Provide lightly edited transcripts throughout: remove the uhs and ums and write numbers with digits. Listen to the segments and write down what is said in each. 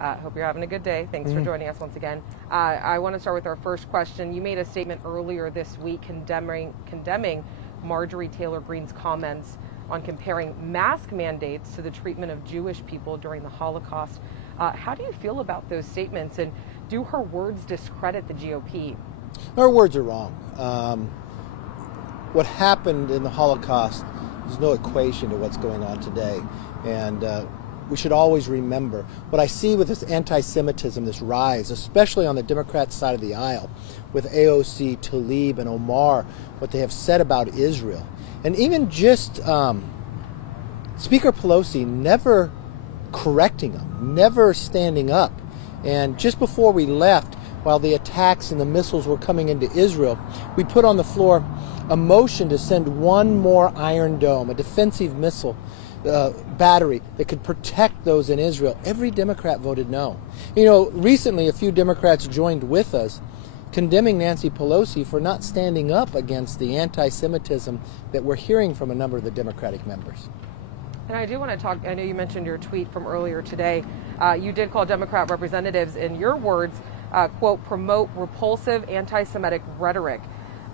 Hope you're having a good day. Thanks for joining us once again. I want to start with our first question. You made a statement earlier this week condemning Marjorie Taylor Greene's comments on comparing mask mandates to the treatment of Jewish people during the Holocaust. How do you feel about those statements, and do her words discredit the GOP? Her words are wrong. What happened in the Holocaust is no equation to what's going on today. And we should always remember what I see with this anti-Semitism, this rise, especially on the Democrat side of the aisle, with AOC, Tlaib, and Omar, what they have said about Israel. And even just Speaker Pelosi never correcting them, never standing up. And just before we left, while the attacks and the missiles were coming into Israel, we put on the floor a motion to send one more Iron Dome, a defensive missile battery that could protect those in Israel. Every Democrat voted no. You know, recently a few Democrats joined with us condemning Nancy Pelosi for not standing up against the anti-Semitism that we're hearing from a number of the Democratic members. And I do want to talk, I know you mentioned your tweet from earlier today. You did call Democrat representatives, in your words, quote, promote repulsive anti-Semitic rhetoric.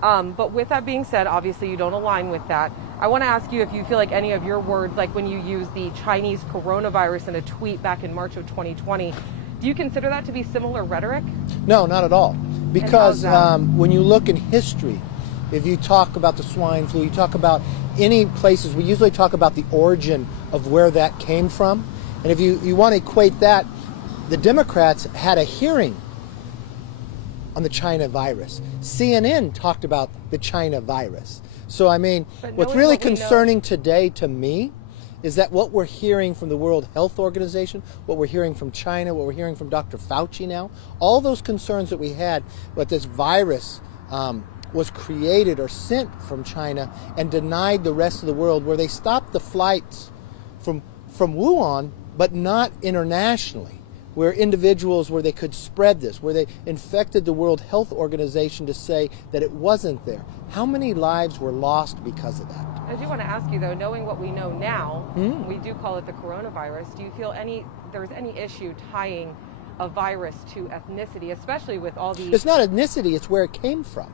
But with that being said, obviously you don't align with that. I want to ask you if you feel like any of your words, like when you used the Chinese coronavirus in a tweet back in March of 2020, do you consider that to be similar rhetoric? No, not at all. Because when you look in history, if you talk about the swine flu, you talk about any places, we usually talk about the origin of where that came from. And if you want to equate that, the Democrats had a hearing on the China virus. CNN talked about the China virus. So, I mean, what's really concerning today to me is that what we're hearing from the World Health Organization, what we're hearing from China, what we're hearing from Dr. Fauci now, all those concerns that we had with this virus was created or sent from China and denied the rest of the world, where they stopped the flights from Wuhan, but not internationally, where individuals, where they could spread this, where they infected the World Health Organization to say that it wasn't there. How many lives were lost because of that? I do want to ask you, though, knowing what we know now, we do call it the coronavirus, do you feel there's any issue tying a virus to ethnicity, especially with all the... It's not ethnicity, it's where it came from.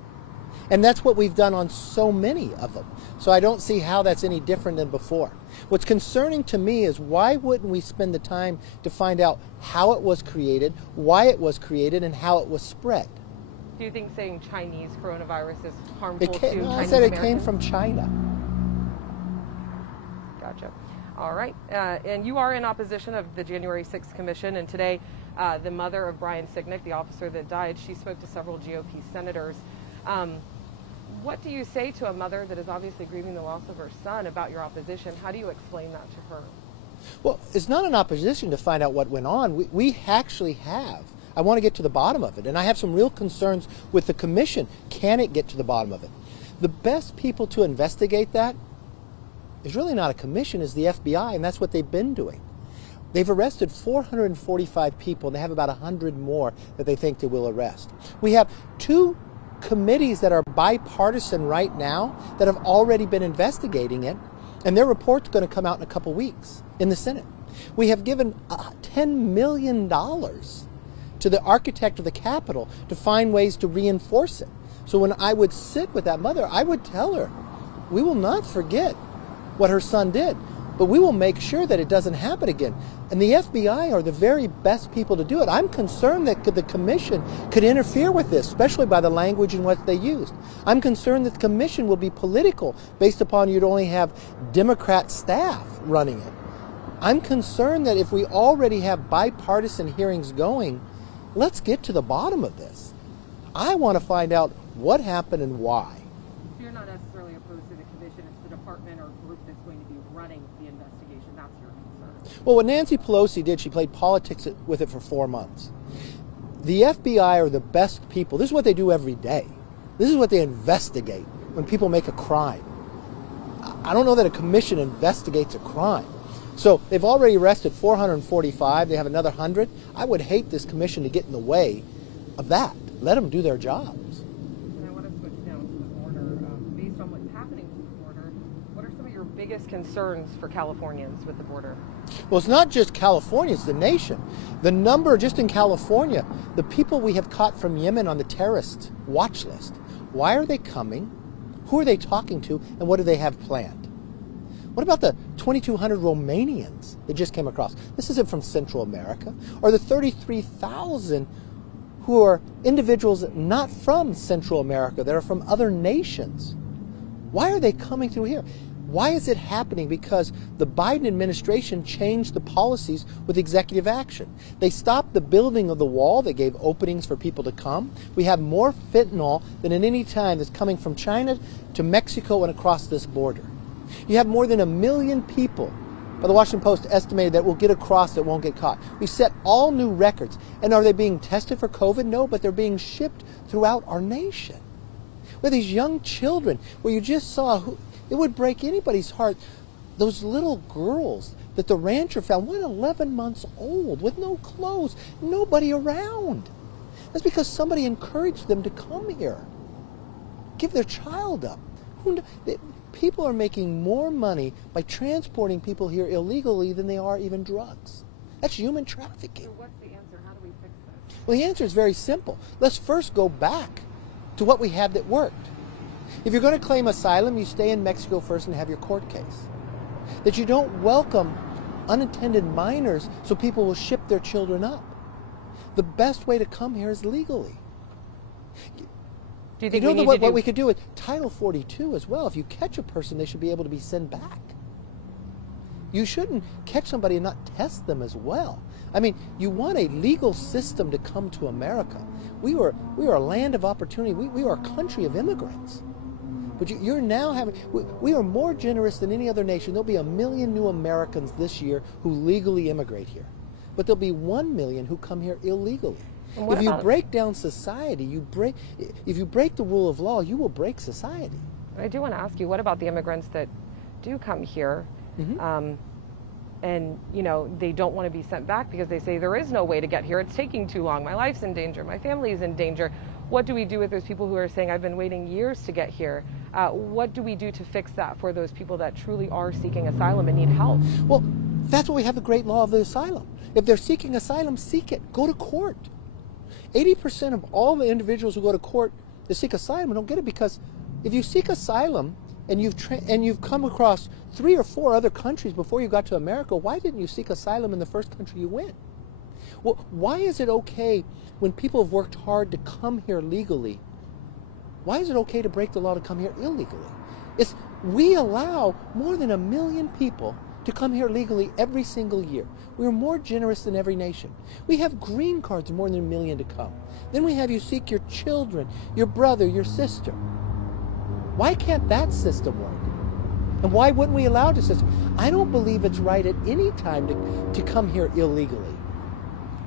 And that's what we've done on so many of them. So I don't see how that's any different than before. What's concerning to me is, why wouldn't we spend the time to find out how it was created, why it was created, and how it was spread? Do you think saying Chinese coronavirus is harmful to Chinese I said it Americans? came from China. Gotcha. All right. And you are in opposition of the January 6th Commission. And today, the mother of Brian Sicknick, the officer that died, she spoke to several GOP senators. What do you say to a mother that is obviously grieving the loss of her son about your opposition? How do you explain that to her? Well, it's not an opposition to find out what went on. We actually have. I want to get to the bottom of it. And I have some real concerns with the commission. Can it get to the bottom of it? The best people to investigate that is really not a commission, is the FBI, and that's what they've been doing. They've arrested 445 people, and they have about 100 more that they think they will arrest. We have two committees that are bipartisan right now that have already been investigating it, and their report's going to come out in a couple weeks in the Senate. We have given $10 million to the architect of the Capitol to find ways to reinforce it. So when I would sit with that mother, I would tell her, we will not forget what her son did, but we will make sure that it doesn't happen again. And the FBI are the very best people to do it. I'm concerned that the commission could interfere with this, especially by the language and what they used. I'm concerned that the commission will be political based upon you'd only have Democrat staff running it. I'm concerned that if we already have bipartisan hearings going, let's get to the bottom of this. I want to find out what happened and why. So you're not necessarily opposed to the commission, it's the department or group that's going to be running the investigation. That's your concern. Well, what Nancy Pelosi did, she played politics with it for 4 months. The FBI are the best people. This is what they do every day. This is what they investigate when people make a crime. I don't know that a commission investigates a crime. So they've already arrested 445. They have another 100. I would hate this commission to get in the way of that. Let them do their jobs. And I want to switch down to the border. Based on what's happening with the border, what are some of your biggest concerns for Californians with the border? Well, it's not just California, it's the nation. The number just in California, the people we have caught from Yemen on the terrorist watch list, why are they coming? Who are they talking to? And what do they have planned? What about the 2,200 Romanians that just came across? This isn't from Central America. Or the 33,000 who are individuals not from Central America, that are from other nations. Why are they coming through here? Why is it happening? Because the Biden administration changed the policies with executive action. They stopped the building of the wall that gave openings for people to come. We have more fentanyl than at any time that's coming from China to Mexico and across this border. You have more than 1 million people, by the Washington Post estimated, that will get across that won't get caught. We set all new records. And are they being tested for COVID? No, but they're being shipped throughout our nation. We have these young children where you just saw, it would break anybody's heart, those little girls that the rancher found, 11 months old, with no clothes, nobody around. That's because somebody encouraged them to come here, give their child up. People are making more money by transporting people here illegally than they are even drugs. That's human trafficking. So what's the answer? How do we fix this? Well, the answer is very simple. Let's first go back to what we had that worked. If you're going to claim asylum, you stay in Mexico first and have your court case. That you don't welcome unintended minors so people will ship their children up. The best way to come here is legally. Do you think you know we need what we could do with Title 42 as well? If you catch a person, they should be able to be sent back. You shouldn't catch somebody and not test them as well. I mean, you want a legal system to come to America. We are a land of opportunity. We are a country of immigrants. But you're now having, we are more generous than any other nation. There'll be 1 million new Americans this year who legally immigrate here. But there'll be 1 million who come here illegally. If you break down society, if you break the rule of law, you will break society. I do want to ask you, what about the immigrants that do come here, and they don't want to be sent back because they say there is no way to get here, it's taking too long, my life's in danger, my family is in danger? What do we do with those people who are saying, I've been waiting years to get here? What do we do to fix that for those people that truly are seeking asylum and need help? Well, that's what we have, the great law of the asylum. If they're seeking asylum, seek it. Go to court. 80% of all the individuals who go to court to seek asylum don't get it, because if you seek asylum and you've come across 3 or 4 other countries before you got to America, why didn't you seek asylum in the first country you went? Well, why is it okay when people have worked hard to come here legally? Why is it okay to break the law to come here illegally? We allow more than 1 million people to come here legally every single year. We are more generous than every nation. We have green cards, more than 1 million to come. Then we have you seek your children, your brother, your sister. Why can't that system work? And why wouldn't we allow this system? I don't believe it's right at any time to come here illegally.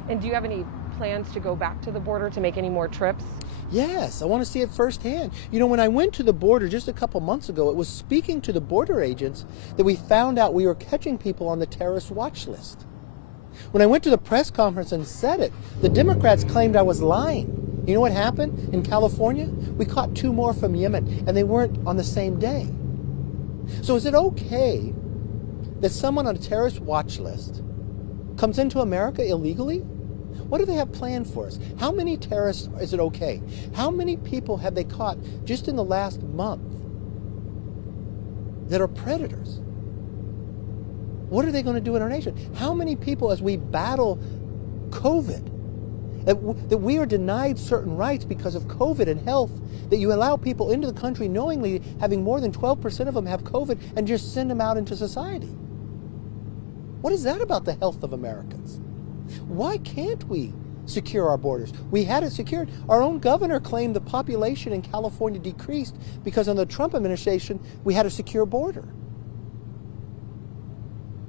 And do you have any plans to go back to the border to make any more trips? Yes, I want to see it firsthand. When I went to the border just a couple months ago, it was speaking to the border agents that we found out we were catching people on the terrorist watch list. When I went to the press conference and said it, the Democrats claimed I was lying. You know what happened in California? We caught 2 more from Yemen, and they weren't on the same day. So is it okay that someone on a terrorist watch list comes into America illegally? What do they have planned for us? How many terrorists is it okay? How many people have they caught just in the last month that are predators? What are they going to do in our nation? How many people, as we battle COVID, that we are denied certain rights because of COVID and health, that you allow people into the country knowingly having more than 12% of them have COVID and just send them out into society? What is that about the health of Americans? Why can't we secure our borders? We had it secured. Our own governor claimed the population in California decreased because under the Trump administration, we had a secure border.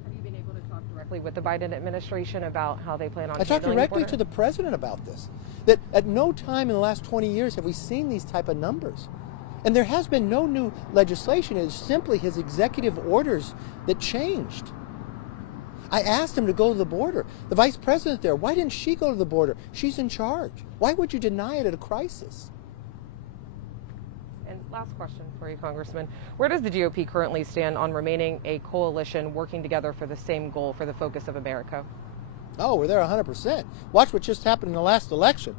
Have you been able to talk directly with the Biden administration about how they plan on I talked directly to the president about this. That at no time in the last 20 years have we seen these type of numbers. And there has been no new legislation. It is simply his executive orders that changed. I asked him to go to the border. The vice president there, why didn't she go to the border? She's in charge. Why would you deny it at a crisis? And Last question for you, Congressman. Where does the GOP currently stand on remaining a coalition working together for the same goal, for the focus of America? Oh, we're there 100%. Watch what just happened in the last election.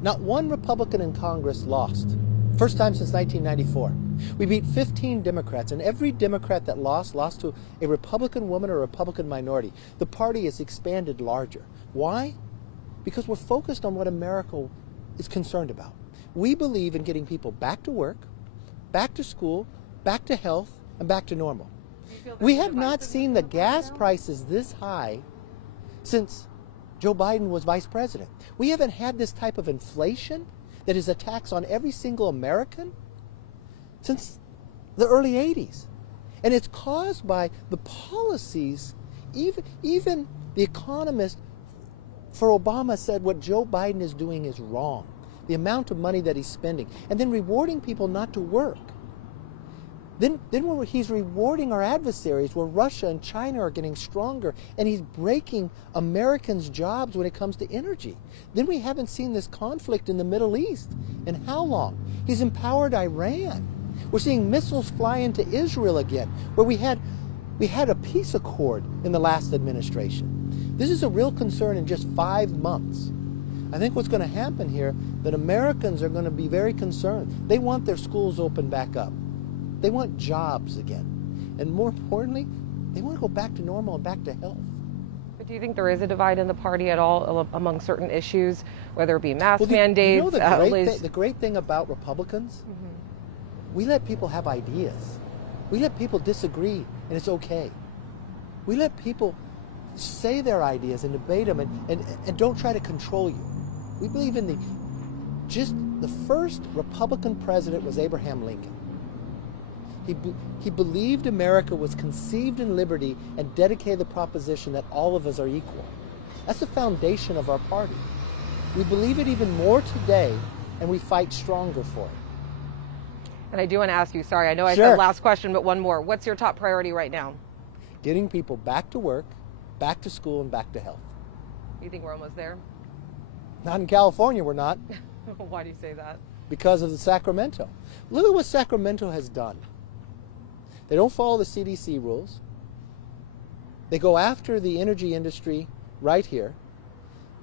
Not one Republican in Congress lost. First time since 1994. We beat 15 Democrats, and every Democrat that lost to a Republican woman or a Republican minority. The party is expanded larger. Why? Because we're focused on what America is concerned about. We believe in getting people back to work, back to school, back to health, and back to normal. We have not seen the gas prices this high since Joe Biden was vice president. We haven't had this type of inflation that is a tax on every single American since the early 80s. And it's caused by the policies, even the economist for Obama said what Joe Biden is doing is wrong. The amount of money that he's spending, and then rewarding people not to work. Then when he's rewarding our adversaries, where Russia and China are getting stronger, and he's breaking Americans' jobs when it comes to energy. Then we haven't seen this conflict in the Middle East. And how long? He's empowered Iran. We're seeing missiles fly into Israel again, where we had a peace accord in the last administration. This is a real concern in just 5 months. I think what's going to happen here, that Americans are going to be very concerned. They want their schools open back up. They want jobs again. And more importantly, they want to go back to normal and back to health. But do you think there is a divide in the party at all among certain issues, whether it be mask mandates? You know the great thing about Republicans? We let people have ideas. We let people disagree, and it's okay. We let people say their ideas and debate them and don't try to control you. We believe in the first Republican president was Abraham Lincoln. He believed America was conceived in liberty and dedicated the proposition that all of us are equal. That's the foundation of our party. We believe it even more today, and we fight stronger for it. And I do want to ask you, sorry, I know I Sure. said last question, but one more. What's your top priority right now? Getting people back to work, back to school, and back to health. You think we're almost there? Not in California, we're not. Why do you say that? Because of the Sacramento. Look at what Sacramento has done. They don't follow the CDC rules. They go after the energy industry right here.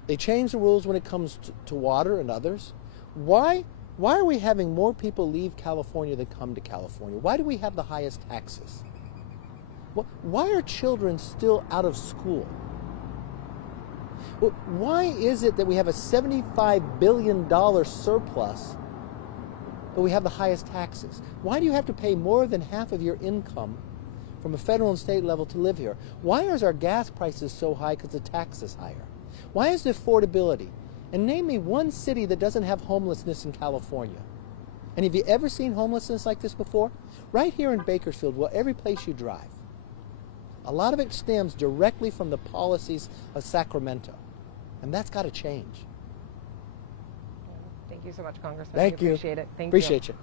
They change the rules when it comes to water and others. Why are we having more people leave California than come to California? Why do we have the highest taxes? Why are children still out of school? Why is it that we have a $75 billion surplus, but we have the highest taxes? Why do you have to pay more than half of your income from a federal and state level to live here? Why is our gas prices so high because the tax is higher? Why is the affordability? And name me one city that doesn't have homelessness in California. And have you ever seen homelessness like this before? Right here in Bakersfield, well, every place you drive. A lot of it stems directly from the policies of Sacramento. And that's got to change. Thank you so much, Congressman. Thank you. Appreciate it. Thank you. Appreciate you.